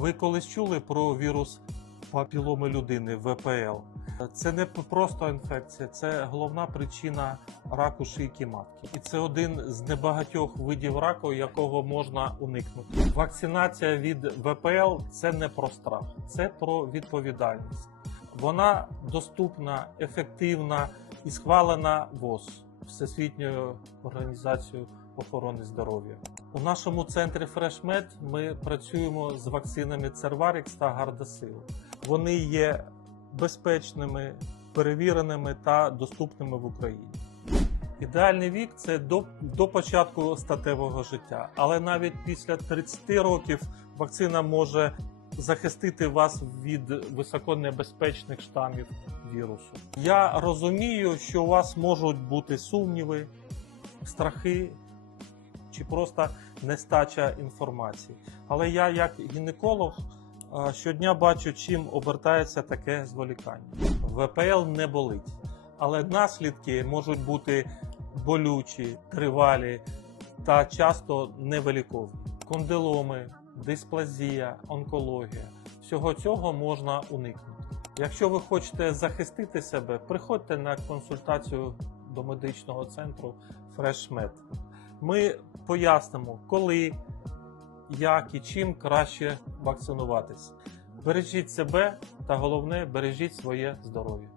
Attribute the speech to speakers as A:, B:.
A: Ви колись чули про вірус папіломи людини ВПЛ? Це не просто інфекція, це головна причина раку шийки матки. І це один з небагатьох видів раку, якого можна уникнути. Вакцинація від ВПЛ це не про страх, це про відповідальність. Вона доступна, ефективна і схвалена ВОЗ Всесвітньою організацією охорони здоров'я. У нашому центрі FreshMed ми працюємо з вакцинами Cervarix та Gardasil. Вони є безпечними, перевіреними та доступними в Україні. Ідеальний вік це до, до початку статевого життя, але навіть після 30 років вакцина може захистити вас від високонебезпечних штамів вірусу. Я розумію, що у вас можуть бути сумніви, страхи чи просто нестача інформації. Але я, як гінеколог, е, щодня бачу, чим обертається таке зволікання. ВПЛ не болить, але наслідки можуть бути болючі, тривалі та часто невиліковні. Кондиломи, дисплазія, онкологія всього цього можна уникнути. Якщо ви хочете захистити себе, приходьте на консультацію до медичного центру FreshMed. Ми пояснимо, коли, як і чим краще вакцинуватись. Бережіть себе та головне бережіть своє здоров'я.